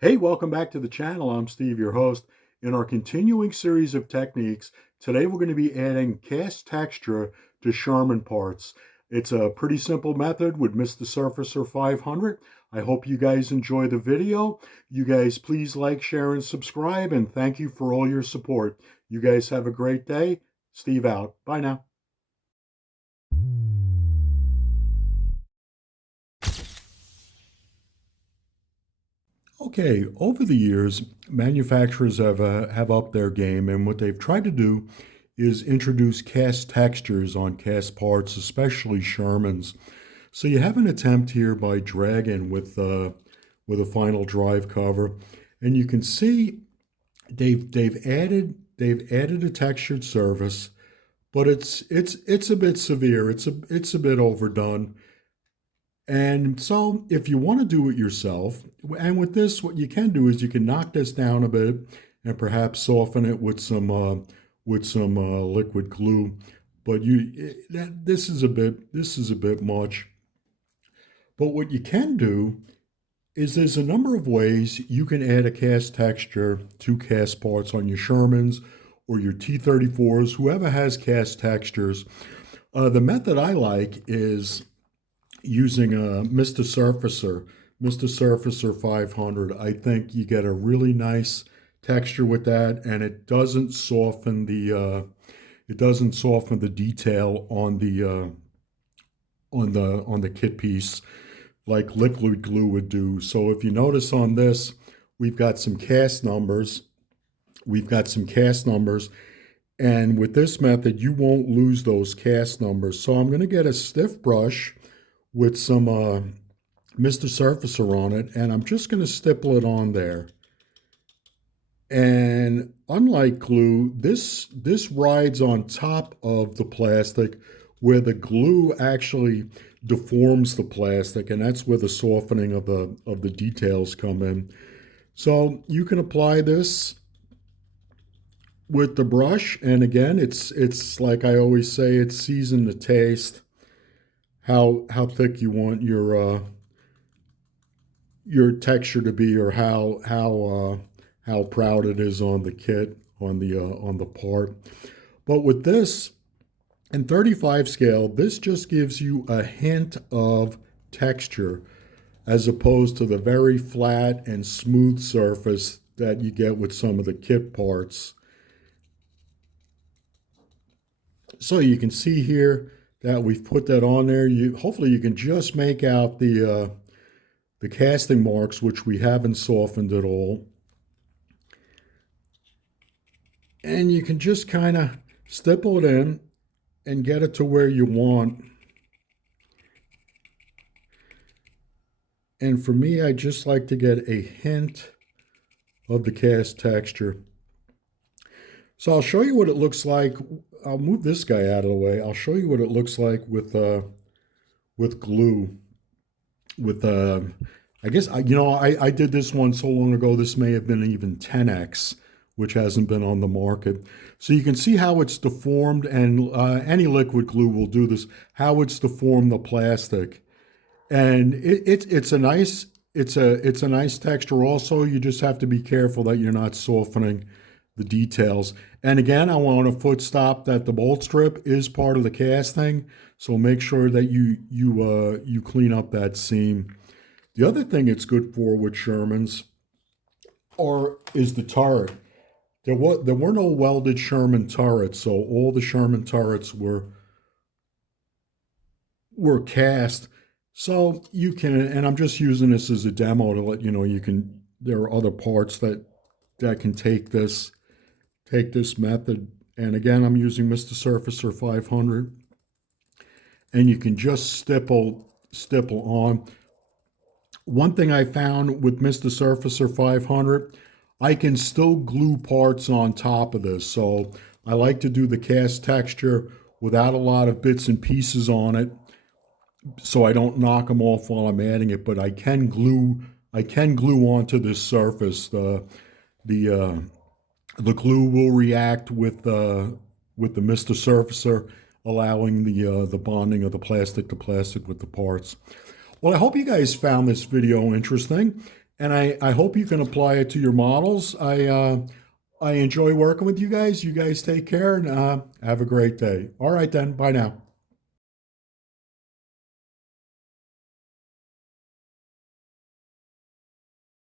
Hey, welcome back to the channel. I'm Steve, your host. In our continuing series of techniques, today we're going to be adding cast texture to Sherman parts. It's a pretty simple method with Mr. Surfacer 500. I hope you guys enjoy the video. You guys please like, share, and subscribe, and thank you for all your support. You guys have a great day. Steve out. Bye now. Okay, over the years, manufacturers have upped their game, and what they've tried to do is introduce cast textures on cast parts, especially Shermans. So you have an attempt here by Dragon with a final drive cover, and you can see they've added a textured surface, but it's a bit severe. It's a bit overdone. And so if you want to do it yourself, and with this, what you can do is you can knock this down a bit and perhaps soften it with some liquid glue. But this is a bit much. But what you can do is there's a number of ways you can add a cast texture to cast parts on your Shermans or your T-34s, whoever has cast textures. The method I like is using a Mr. Surfacer 500. I think you get a really nice texture with that, and it doesn't soften the detail on the kit piece like liquid glue would do. So if you notice on this, we've got some cast numbers. We've got some cast numbers, and with this method, you won't lose those cast numbers. So I'm going to get a stiff brush with some Mr. Surfacer on it, and I'm just going to stipple it on there. And unlike glue, this rides on top of the plastic where the glue actually deforms the plastic, and that's where the softening of the details come in. So you can apply this with the brush, and again, it's like I always say, it's seasoned to taste. How thick you want your texture to be, or how proud it is on the kit, on the part. But with this, in 35 scale, this just gives you a hint of texture as opposed to the very flat and smooth surface that you get with some of the kit parts. So you can see here that we've put that on there. Hopefully you can just make out the casting marks, which we haven't softened at all. And you can just kind of stipple it in and get it to where you want. And for me, I just like to get a hint of the cast texture. So I'll show you what it looks like. I'll move this guy out of the way. I'll show you what it looks like with glue. I guess I did this one so long ago. This may have been even 10x, which hasn't been on the market. So you can see how it's deformed, and any liquid glue will do this. How it's deformed the plastic, and it's a nice texture. Also, you just have to be careful that you're not softening the details. And again, I want to foot stop that the bolt strip is part of the casting, so make sure that you clean up that seam. The other thing it's good for with Shermans is the turret. There were no welded Sherman turrets, so all the Sherman turrets were cast. So you can, and I'm just using this as a demo to let you know there are other parts that can take this method. And again, I'm using Mr. Surfacer 500, and you can just stipple on. One thing I found with Mr. Surfacer 500, I can still glue parts on top of this. So I like to do the cast texture without a lot of bits and pieces on it, so I don't knock them off while I'm adding it. But I can glue onto this surface. The glue will react with the Mr. Surfacer, allowing the bonding of the plastic to plastic with the parts. Well, I hope you guys found this video interesting. and I hope you can apply it to your models. I enjoy working with you guys. You guys take care and have a great day. All right then. Bye now.